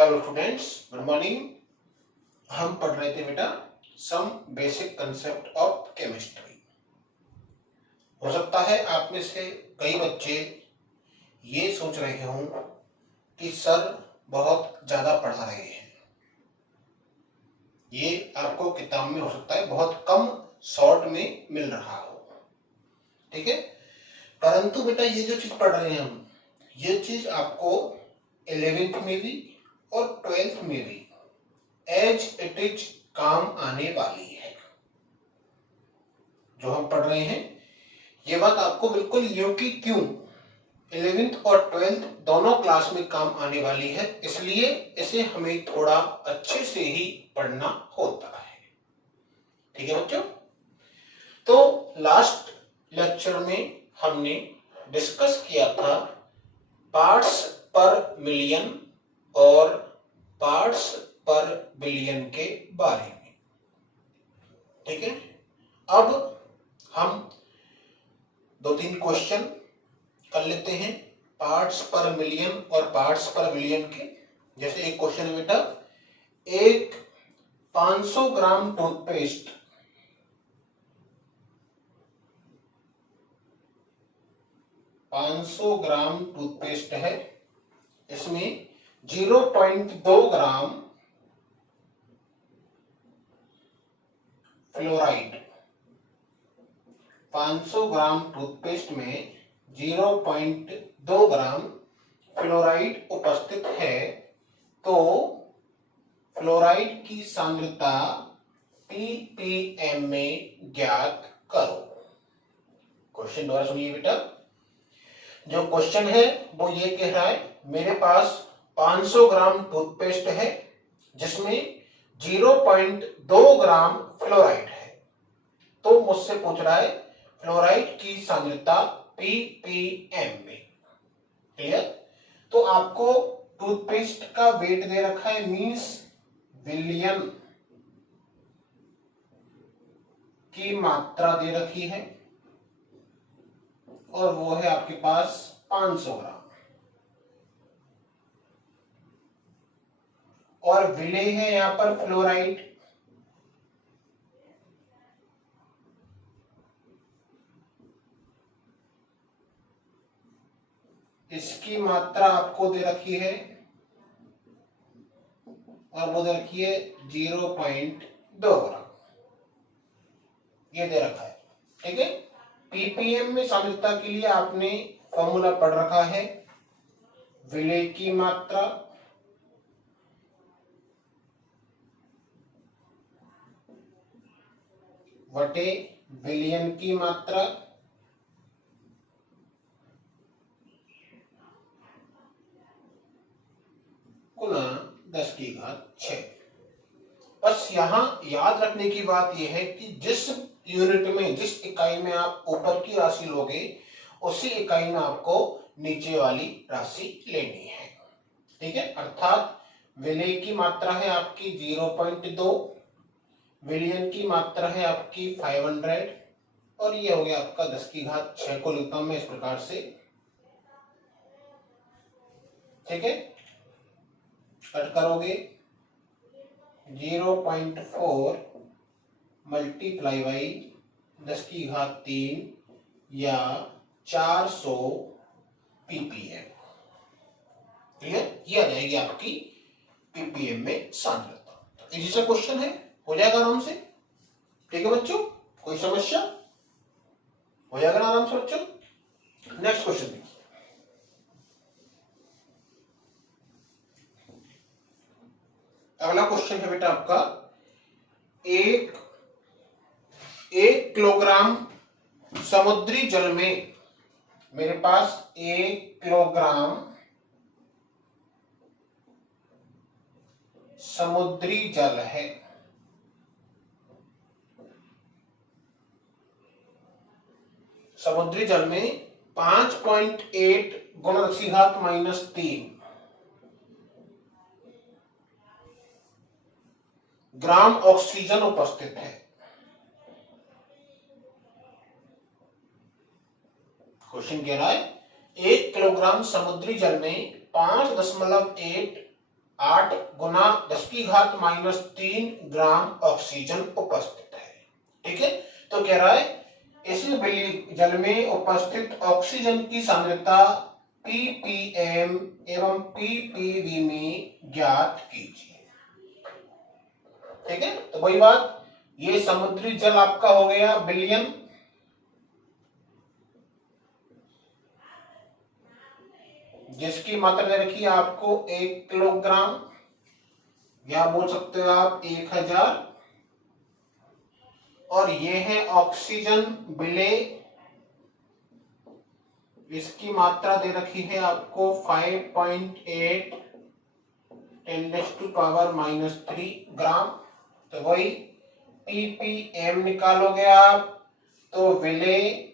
Hello students, good morning. हम पढ़ रहे थे बेटा some basic concept of chemistry. हो सकता है आप में से कई बच्चे ये सोच रहे हों कि सर बहुत ज्यादा पढ़ा रहे हैं। ये आपको किताब में हो सकता है बहुत कम शॉर्ट में मिल रहा हो, ठीक है। परंतु बेटा ये जो चीज पढ़ रहे हैं हम, ये चीज आपको 11th में भी और 12th में भी एज इट इज काम आने वाली है। जो हम पढ़ रहे हैं ये बात आपको बिल्कुल यूं की क्यों 11th और 12th दोनों क्लास में काम आने वाली है, इसलिए इसे हमें थोड़ा अच्छे से ही पढ़ना होता है, ठीक है बच्चों। तो लास्ट लेक्चर में हमने डिस्कस किया था पार्ट्स पर मिलियन और पार्ट्स पर बिलियन के बारे में, ठीक है। अब हम 2-3 क्वेश्चन कर लेते हैं पार्ट्स पर मिलियन और पार्ट्स पर बिलियन के। जैसे एक क्वेश्चन है बेटा, एक 500 ग्राम टूथपेस्ट 500 ग्राम टूथपेस्ट है, इसमें 0.2 ग्राम फ्लोराइड। 500 ग्राम टूथपेस्ट में 0.2 ग्राम फ्लोराइड उपस्थित है, तो फ्लोराइड की सांद्रता ppm में ज्ञात करो। क्वेश्चन दोबारा सुनिए बेटा। जो क्वेश्चन है वो ये कह रहा है मेरे पास 500 ग्राम टूथपेस्ट है जिसमें 0.2 ग्राम फ्लोराइड है, तो मुझसे पूछ रहा है फ्लोराइड की सांद्रता ppm में। क्लियर? तो आपको टूथपेस्ट का वेट दे रखा है, मींस बिलियन की मात्रा दे रखी है और वो है आपके पास 500 ग्राम। और विलेय है यहां पर फ्लोराइड, इसकी मात्रा आपको दे रखी है और वो दे रखी है 0.2 ग्राम, ये दे रखा है, ठीक है। पीपीएम में सांद्रता के लिए आपने फॉर्मूला पढ़ रखा है, विलेय की मात्रा वटे बिलियन की मात्रा गुना 10⁶। बस यहां याद रखने की बात यह है कि जिस यूनिट में, जिस इकाई में आप ऊपर की राशि लोगे उसी इकाई में आपको नीचे वाली राशि लेनी है, ठीक है। अर्थात विलेय की मात्रा है आपकी 0.2, बिलियन की मात्रा है आपकी 500 और ये हो गया आपका 10⁶ को लिखता हूं मैं इस प्रकार से, ठीक है। कट करोगे 0.4 मल्टीप्लाई बाई 10⁻³ या 400 ppm, ठीक है। ये आ जाएगी आपकी ppm में सांद्रता। इजी सा क्वेश्चन है, हो जाएगा आराम से, ठीक है बच्चों। कोई समस्या? हो जाएगा आराम से बच्चों। नेक्स्ट क्वेश्चन देखिए। अगला क्वेश्चन है बेटा आपका, एक किलोग्राम समुद्री जल में मेरे पास 1 किलोग्राम समुद्री जल है, समुद्री जल में 5.8 गुणा 10⁻³ ग्राम ऑक्सीजन उपस्थित है। क्वेश्चन कह रहा है 1 किलोग्राम समुद्री जल में 5.8 8 गुना 10 की घात -3 ग्राम ऑक्सीजन उपस्थित है। ठीक है, तो कह रहा है इस विलीय जल में उपस्थित ऑक्सीजन की सांद्रता ppm एवं ppv में ज्ञात कीजिए। ठीक है, तो वही बात, ये समुद्री जल आपका हो गया बिलियन, जिसकी मात्रा दे रखी है आपको 1 किलोग्राम, या बोल सकते हो आप 1000, और ये है ऑक्सीजन विलेय, इसकी मात्रा दे रखी है आपको 5.8 10⁻³ ग्राम। तो वही ppm निकालोगे आप, तो विलेय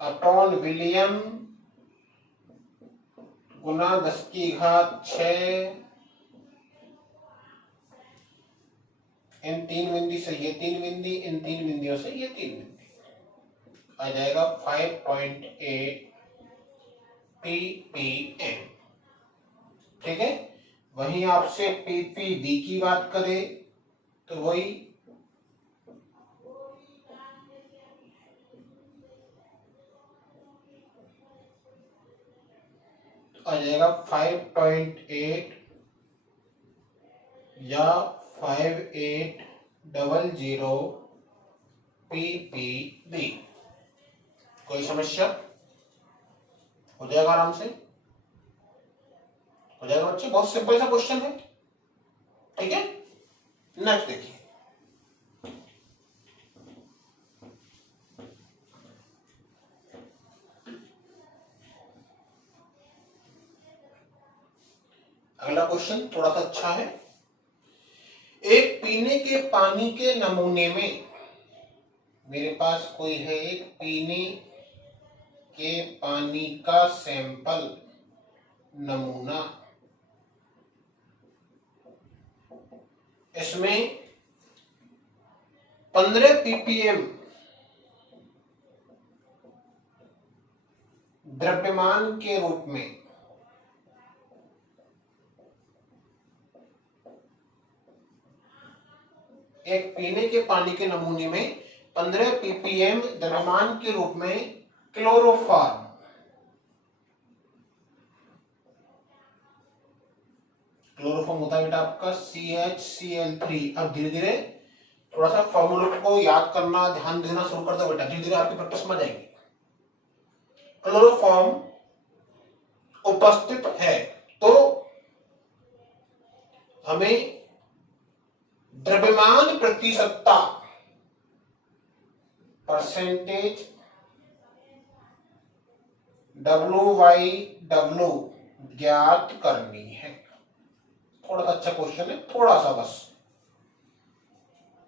अपॉन विलियन गुना 10 की घात 6, इन 3 बिंदी से ये 3 बिंदी, इन 3 बिंदियों से ये 3 बिंदी, आ जाएगा 5.8 ppm। ठीक है, वहीं आपसे ppv की बात करें तो वही आ जाएगा 5.8 या 5800 ppb। कोई समस्या? हो जाएगा आराम से, हो जाएगा बच्चे, बहुत सिंपल सा क्वेश्चन है। ठीक है, नेक्स्ट देखिए, अगला क्वेश्चन थोड़ा सा अच्छा है। एक पीने के पानी के नमूने में, मेरे पास कोई है एक पीने के पानी का सैंपल नमूना, इसमें 15 ppm द्रव्यमान के रूप में एक पीने के पानी के नमूने में 15 ppm द्रव्यमान के रूप में क्लोरोफॉर्म, क्लोरोफॉर्म होता है बेटा आपका CHCl3। अब धीरे धीरे थोड़ा सा फॉर्मूला को याद करना, ध्यान देना शुरू कर दो बेटा, धीरे धीरे आपकी प्रैक्टिस में जाएगी। क्लोरोफॉर्म उपस्थित है तो हमें द्रव्यमान प्रतिशतता परसेंटेज W/W ज्ञात करनी है। थोड़ा सा अच्छा क्वेश्चन है, थोड़ा सा बस।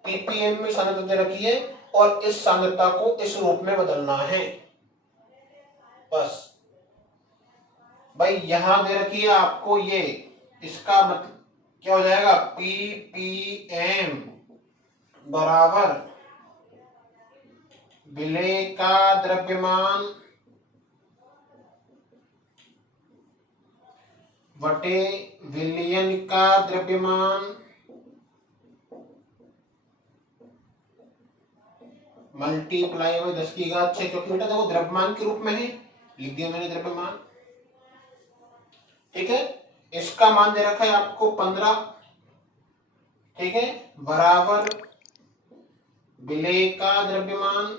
ppm में सांद्रता दे रखी है और इस सांद्रता को इस रूप में बदलना है बस। भाई यहां दे रखी है आपको ये, इसका मतलब क्या हो जाएगा, ppm बराबर विलेय का द्रव्यमान बटे विलयन का द्रव्यमान मल्टीप्लाई में 10 की घात 6, क्योंकि बेटा देखो द्रव्यमान के रूप में है, लिख दिया मैंने द्रव्यमान। ठीक है, इसका मान दे रखा है आपको 15। ठीक है, बराबर विलेय का द्रव्यमान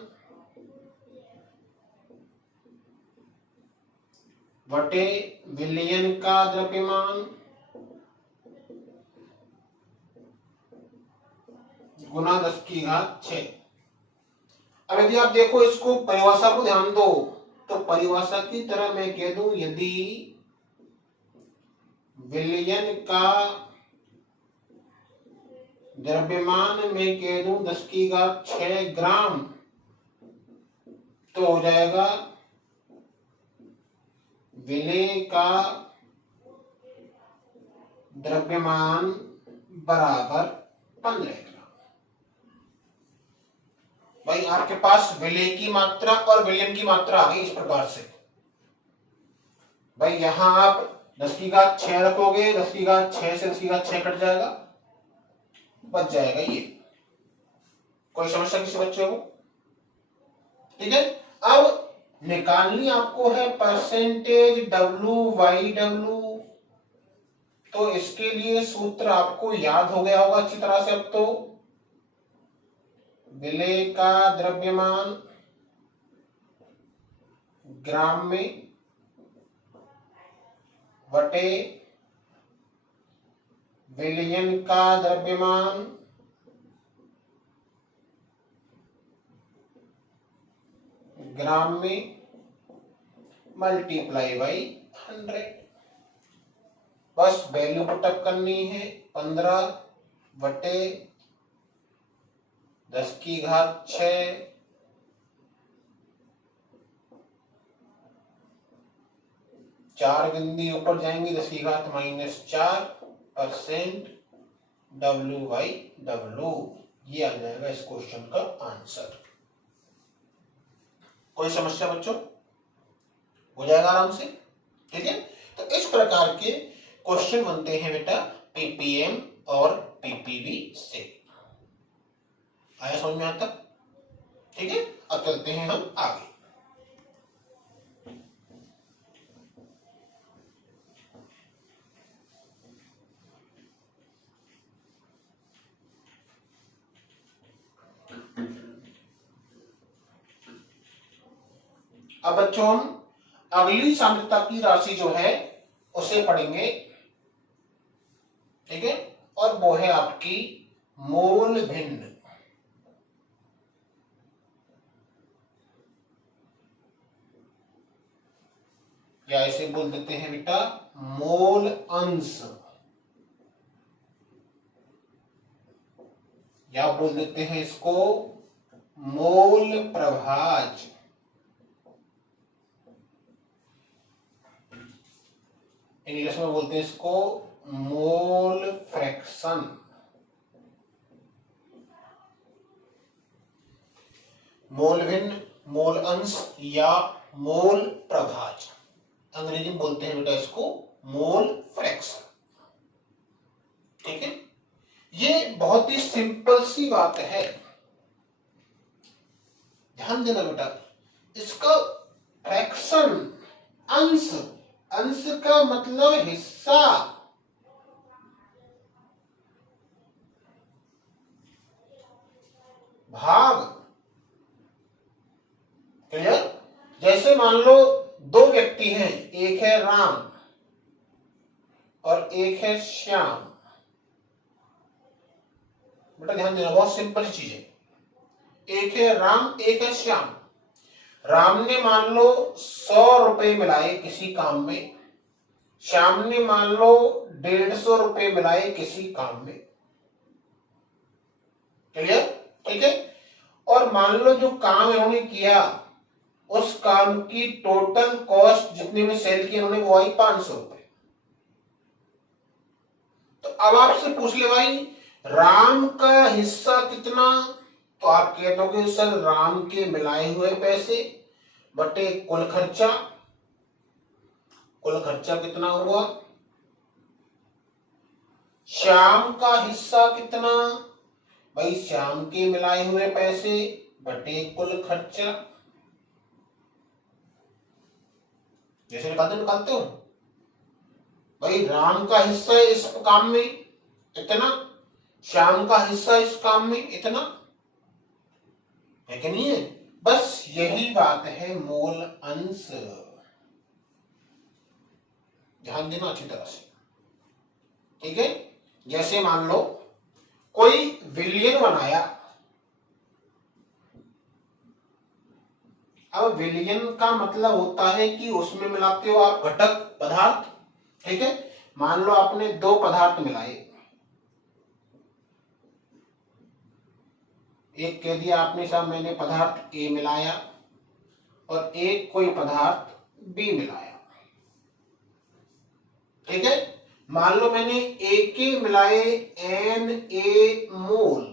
बटे विलयन का द्रव्यमान गुना 10 की घात 6। अब यदि आप देखो इसको, परिभाषा को ध्यान दो, तो परिभाषा की तरह मैं कह दूं, यदि विलयन का द्रव्यमान में कह दूं 10 की घात 6 ग्राम, तो हो जाएगा विलेय का द्रव्यमान बराबर 15 ग्राम। भाई आपके पास विलेय की मात्रा और विलयन की मात्रा आ गई इस प्रकार से। भाई यहां आप 10 की घात 6 रखोगे, 10 की घात 6 से 10 की घात 6 कट जाएगा, बच जाएगा ये। कोई समस्या किसी बच्चे को? ठीक है। अब निकालनी आपको है परसेंटेज WYW, तो इसके लिए सूत्र आपको याद हो गया होगा अच्छी तरह से अब तो। विलेय का द्रव्यमान ग्राम में बटे विलयन का द्रव्यमान ग्राम में मल्टीप्लाई बाई 100। बस वैल्यू पुटअप करनी है, 15 बटे 10 की घात 6 4 बिंदी ऊपर जाएंगी, 10 की घात -4% WYW, ये आ जाएगा इस क्वेश्चन का आंसर। कोई समस्या बच्चों? हो जाएगा आराम से। ठीक है, तो इस प्रकार के क्वेश्चन बनते हैं बेटा पीपीएम और पीपीवी से। आया समझ में आता? ठीक है, अब चलते हैं हम आगे। अब बच्चों हम अगली सांद्रता की राशि जो है उसे पढ़ेंगे। ठीक है, और वो है आपकी मोल भिन्न। या इसे बोल देते हैं बेटा मोल अंश, या बोल देते हैं इसको मोल प्रभाज। इंग्लिश में बोलते हैं इसको मोल फ्रैक्शन। मोल भिन्न, मोल अंश या मोल प्रभाज, अंग्रेजी में बोलते हैं बेटा इसको मोल फ्रैक्शन। ठीक है, ये बहुत ही सिंपल सी बात है, ध्यान देना बेटा। इसका फ्रैक्शन, अंश, अंश का मतलब हिस्सा। भाग, क्लियर? जैसे मान लो दो व्यक्ति हैं, एक है राम और एक है श्याम। बेटा ध्यान देना, बहुत सिंपल चीज है। एक है राम, एक है श्याम। राम ने मान लो 100 रुपए मिलाए किसी काम में, श्याम ने मान लो 150 रुपए मिलाए किसी काम में। क्लियर? ठीक है, और मान लो जो काम इन्होंने किया उस काम की टोटल कॉस्ट जितने में सेल की इन्होंने वो आई 500 रुपए। तो अब आपसे पूछ ले भाई राम का हिस्सा कितना, तो आप कहते हो कि सर राम के मिलाए हुए पैसे बटे कुल खर्चा। कुल खर्चा कितना हुआ? श्याम का हिस्सा कितना? भाई श्याम के मिलाए हुए पैसे बटे कुल खर्चा। जैसे निकालते हो भाई, राम का हिस्सा इस काम में इतना, श्याम का हिस्सा इस काम में इतना है कि नहीं है? बस यही बात है मोल अंश। ध्यान देना अच्छी तरह से। ठीक है, जैसे मान लो कोई विलयन बनाया। अब विलयन का मतलब होता है कि उसमें मिलाते हो आप घटक पदार्थ। ठीक है, मान लो आपने दो पदार्थ मिलाए, एक कह दिया आपने साहब मैंने पदार्थ ए मिलाया और एक कोई पदार्थ बी मिलाया। ठीक है, मान लो मैंने ए के मिलाए Na मोल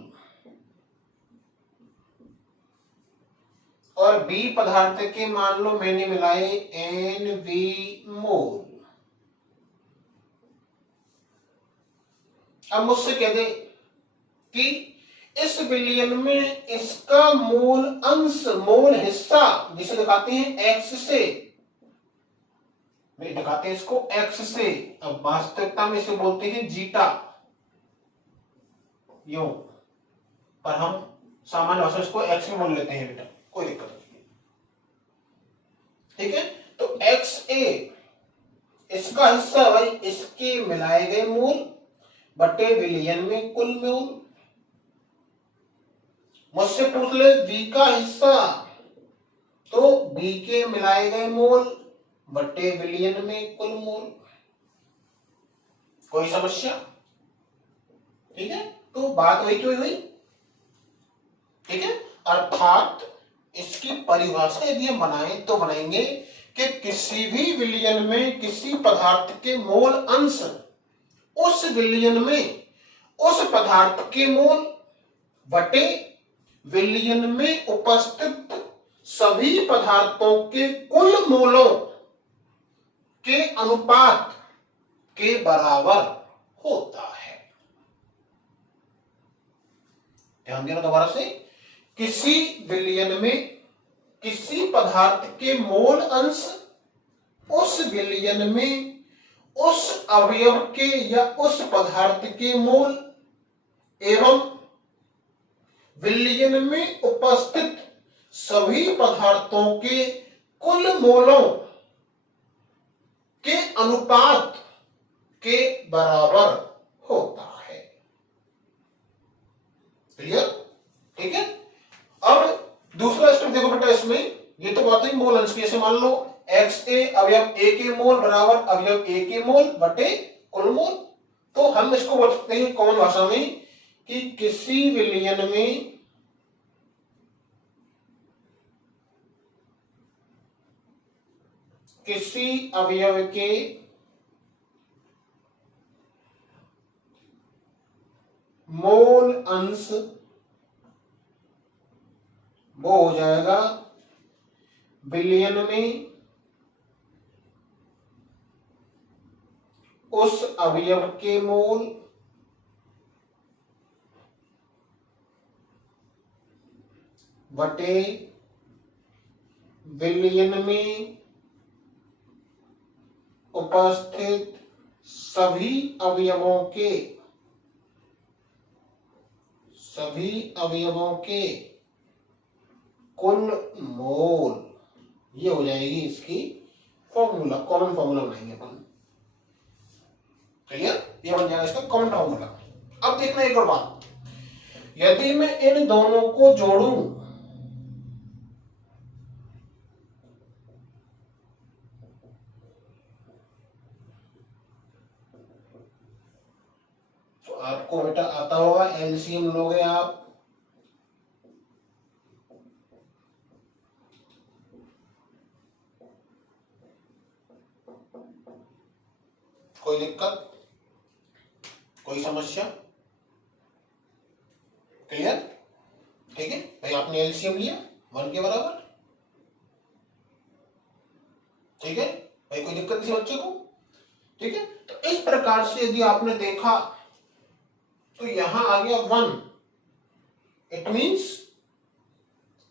और बी पदार्थ के मान लो मैंने मिलाए Nv मोल। अब मुझसे कह दे कि इस विलयन में इसका मूल अंश, मूल हिस्सा जिसे दिखाते हैं एक्स से, दिखाते हैं इसको एक्स से, अब वास्तविकता में इसे बोलते हैं जीटा, यूं, पर हम सामान्य भाषा में इसको एक्स में बोल लेते हैं बेटा, कोई दिक्कत नहीं। ठीक है, तो एक्स ए इसका हिस्सा भाई इसके मिलाए गए मूल बटे विलयन में कुल मूल। मुझसे पूछ ले बी का हिस्सा, तो बी के मिलाए गए मूल बटे विलयन में कुल मूल। कोई समस्या? ठीक है, तो बात वही क्यों हुई। ठीक है, अर्थात इसकी परिभाषा यदि हम बनाएं तो बनाएंगे कि किसी भी विलयन में किसी पदार्थ के मोल अंश उस विलयन में उस पदार्थ के मोल बटे विलयन में उपस्थित सभी पदार्थों के कुल मोलों के अनुपात के बराबर होता है। ध्यान देना दोबारा से, किसी विलयन में किसी पदार्थ के मोल अंश उस विलयन में उस अवयव के या उस पदार्थ के मोल एवं विलयन में उपस्थित सभी पदार्थों के कुल मोलों के अनुपात के बराबर होता है। क्लियर? ठीक है, अब दूसरा स्टेप देखो बेटा, इसमें ये तो बात है मोल अंश की। जैसे मान लो एक्स ए अवयव ए के मोल बराबर अवयव ए के मोल बटे कुल मोल, तो हम इसको बोल सकते हैं कॉमन भाषा में कि किसी विलयन में किसी अवयव के मोल अंश वो हो जाएगा विलयन में उस अवयव के मोल बटे विलयन में उपस्थित सभी अवयवों के कुल मोल। ये हो जाएगी इसकी फॉर्मूला, कॉमन फॉर्मूला बनाएंगे अपन। क्लियर? ये बन जाएगा इसका कॉमन फॉर्मूला। अब देखना एक और बात, यदि मैं इन दोनों को जोड़ूं तो आपको बेटा आता होगा, एलसीएम लोगे आप, कोई दिक्कत, कोई समस्या? क्लियर? ठीक है भाई, आपने एलसीएम लिया 1 के बराबर। ठीक है भाई, कोई दिक्कत नहीं बच्चे को? ठीक है, तो इस प्रकार से यदि आपने देखा तो यहां आ गया 1। इट मींस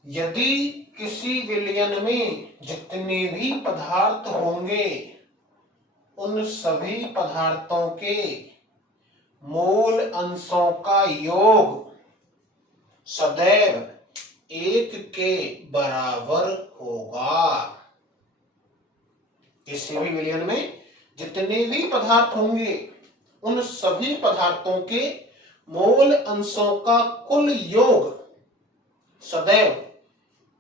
यदि किसी विलयन में जितने भी पदार्थ होंगे उन सभी पदार्थों के मूल अंशों का योग सदैव 1 के बराबर होगा। किसी भी विलयन में जितने भी पदार्थ होंगे उन सभी पदार्थों के मूल अंशों का कुल योग सदैव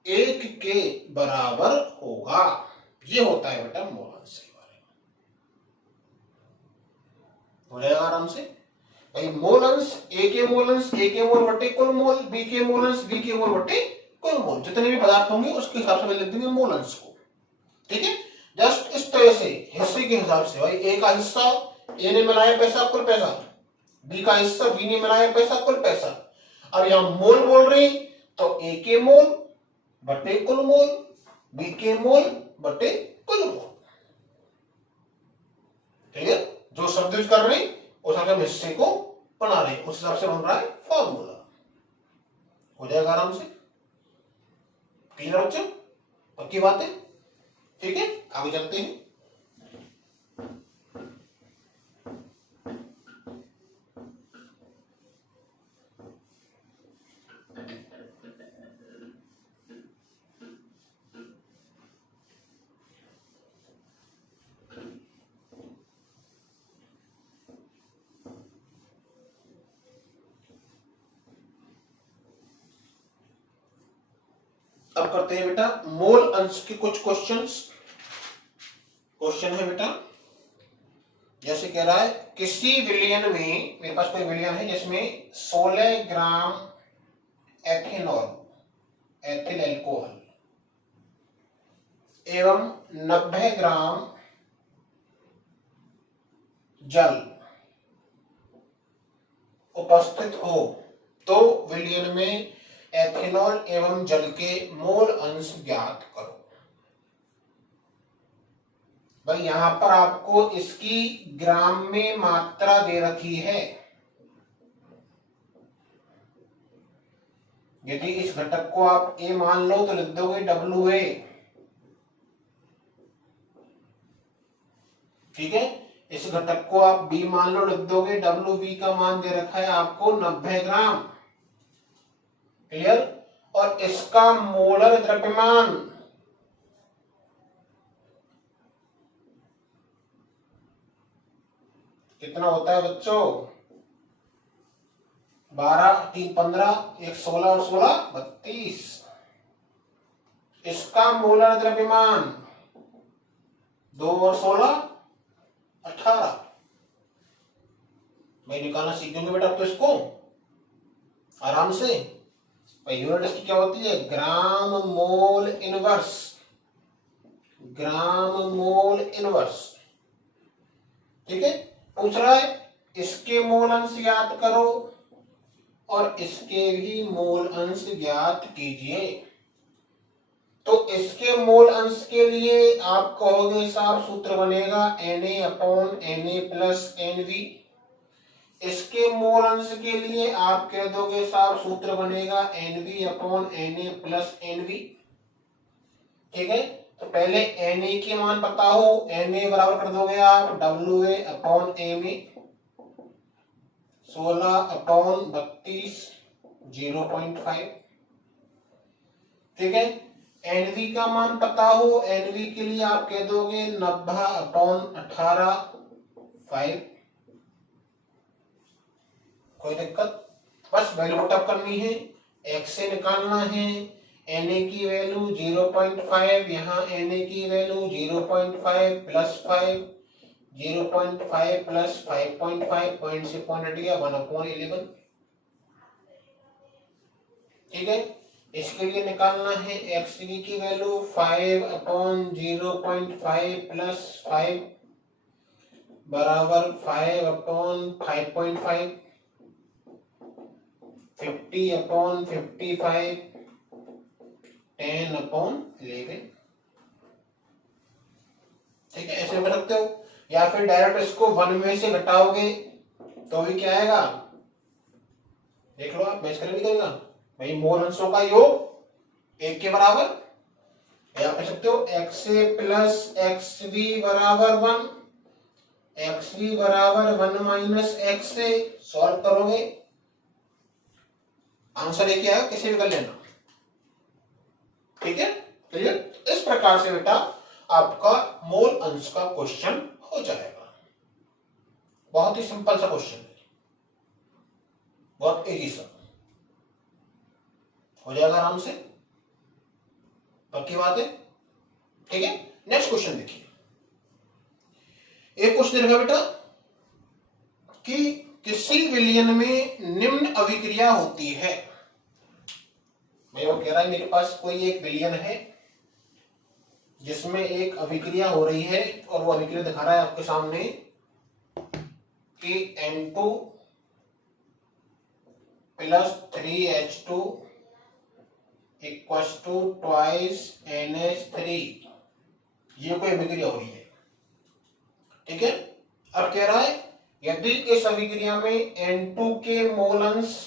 1 के बराबर होगा। ये होता है बेटा मूल अंश के बारे में। हो जाएगा आराम से भाई। मोल अंश ए के मोल अंश ए के मोल बटे कुल मोल, बी के मोल अंश बी के मोल बटे कुल मोल, जितने भी पदार्थ होंगे उसके हिसाब से लिख देंगे मोल अंश को। ठीक है, जस्ट इस तरह से हिस्से के हिसाब से भाई, ए का हिस्सा ए ने मिलाया पैसा कुल पैसा, बी का हिस्सा बी ने मिलाया पैसा कुल पैसा। अब यहां मोल बोल रहे हैं तो ए के मोल बटे कुल मोल, बी के मोल बटे कुल मोल। ठीक है, जो शब्द यूज कर रहे हैं उस हिस्से को बना रहे हैं उस हिसाब से बन रहा है फॉर्मूला। हो जाएगा आराम से। क्लियर बच्चों? पक्की बात है? ठीक है, आगे चलते हैं। अब करते हैं बेटा मोल अंश के कुछ क्वेश्चन है बेटा। जैसे कह रहा है किसी विलयन में, मेरे पास कोई विलयन है जिसमें 16 ग्राम एथेनॉल, एथिल अल्कोहल एवं 90 ग्राम जल उपस्थित हो तो विलयन में एथेनॉल एवं जल के मोल अंश ज्ञात करो। भाई यहां पर आपको इसकी ग्राम में मात्रा दे रखी है। यदि इस घटक को आप ए मान लो तो लिख दोगे WA, ठीक है। इस घटक को आप बी मान लो, लिख दोगे WB का मान दे रखा है आपको 90 ग्राम। क्लियर? और इसका मोलर द्रव्यमान कितना होता है बच्चों? 12, 3, 15, 1, 16 और 16 32। इसका मोलर द्रव्यमान 2 और 16 18। मैं निकालना सीख दूंगा बेटा अब तो इसको आराम से। यूनिट इसकी क्या होती है? ग्राम मोल इनवर्स, ग्राम मोल इनवर्स। ठीक है, पूछ रहा है इसके मोल अंश ज्ञात करो और इसके भी मोल अंश ज्ञात कीजिए। तो इसके मोल अंश के लिए आप कहोगे साहब सूत्र बनेगा Na/Na प्लस NV। इसके मोल अंश के लिए आप कह दोगे साहब सूत्र बनेगा NV/Na प्लस NV। ठीक है, तो पहले Na के मान पता हो, Na बराबर कर दोगे आप WA/Ma 16/32 0.5। ठीक है, NV का मान पता हो, NV के लिए आप कह दोगे 90/18 5। कोई दिक्कत? बस वैल्यू पुटअप करनी है, x से निकालना है। Na की वैल्यू 0.5, यहाँ Na की वैल्यू 0.5 प्लस 5, 0.5 प्लस 5.5, पॉइंट से पॉइंट हट गया 1/11। ठीक है, इसके लिए निकालना है xv की वैल्यू 5/0.5 प्लस 5 बराबर 5/5.5, 50/55 10/11। ठीक है, ऐसे कर सकते हो, या फिर डायरेक्ट इसको 1 में से घटाओगे तो भी क्या आएगा देख लो आप, मैच करके निकलेगा भाई। मोल अंशों का योग 1 के बराबर, या कह सकते हो XA प्लस XV बराबर 1, XV बराबर 1 माइनस XA। सॉल्व करोगे आंसर एक ही आएगा, किसी भी कर लेना। ठीक है, क्लियर? इस प्रकार से बेटा आपका मोल अंश का क्वेश्चन हो जाएगा। बहुत ही सिंपल सा क्वेश्चन है, बहुत इजी सा हो जाएगा आराम से। पक्की बात है? ठीक है, नेक्स्ट क्वेश्चन देखिए। एक क्वेश्चन रहेगा बेटा कि किसी विलयन में निम्न अभिक्रिया होती है। मैं वो कह रहा है मेरे पास कोई एक विलयन है जिसमें एक अभिक्रिया हो रही है, और वो अभिक्रिया दिखा रहा है आपके सामने कि N2 plus 3H2 equals to twice NH3। ये कोई अभिक्रिया हो रही है। ठीक है, अब कह रहा है यदि इस अभिक्रिया में N2 के मोल अंश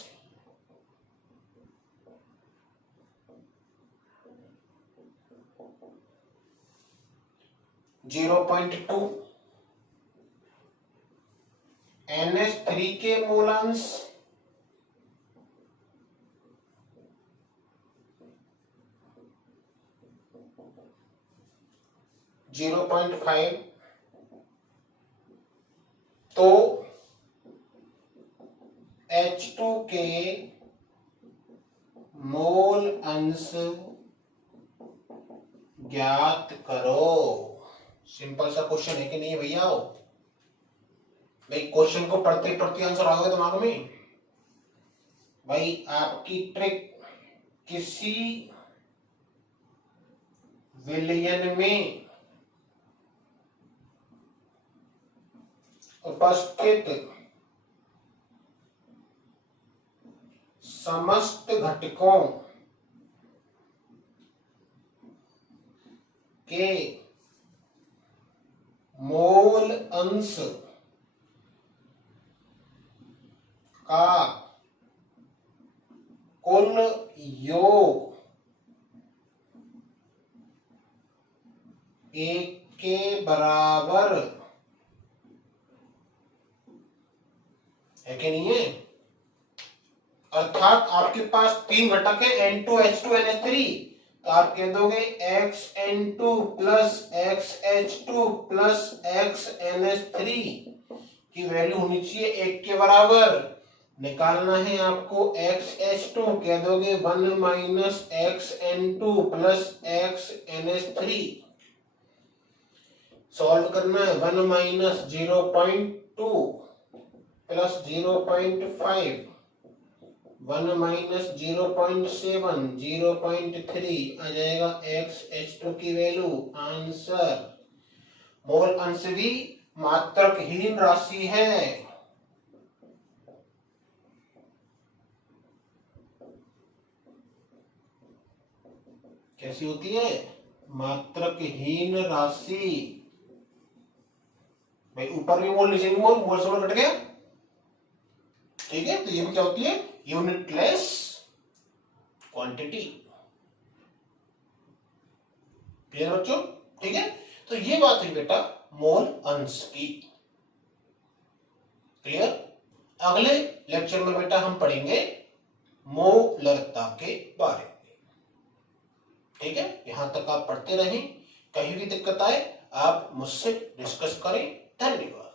(0.2), NH3 के मोल अंश 0.5, तो H2 के मोल अंश ज्ञात करो। सिंपल सा क्वेश्चन है कि नहीं भैया? भाई क्वेश्चन को पढ़ते पढ़ते आंसर आ गया दिमाग में। भाई आपकी ट्रिक, किसी विलयन में उपस्थित समस्त घटकों के मोल अंश का कुल योग 1 के बराबर है कि नहीं है? अर्थात आपके पास 3 घटक है N2, H2, NH3, तो आप कह दोगे XN2 plus XH2 plus XNH3 की वैल्यू होनी चाहिए 1 के बराबर। निकालना है आपको XH2, कह दोगे 1 minus XN2 plus XNH3। Solve करना है 1 माइनस 0.2 प्लस 0.5, 1 माइनस 0.7, 0.3 आ जाएगा XH2 की वैल्यू। आंसर। मोल अंश भी मात्रकहीन राशि है। कैसी होती है? मात्रकहीन राशि। भाई ऊपर भी मोल नीचे भी मोल, मोल से मोल कट गया। ठीक है, तो ये क्या होती है? Unitless quantity. क्लियर बच्चों? ठीक है, तो ये बात हुई बेटा मोल अंश की। क्लियर? अगले लेक्चर में बेटा हम पढ़ेंगे मोलरता के बारे में। ठीक है, यहां तक आप पढ़ते रहें। कहीं भी दिक्कत आए आप मुझसे डिस्कस करें। धन्यवाद।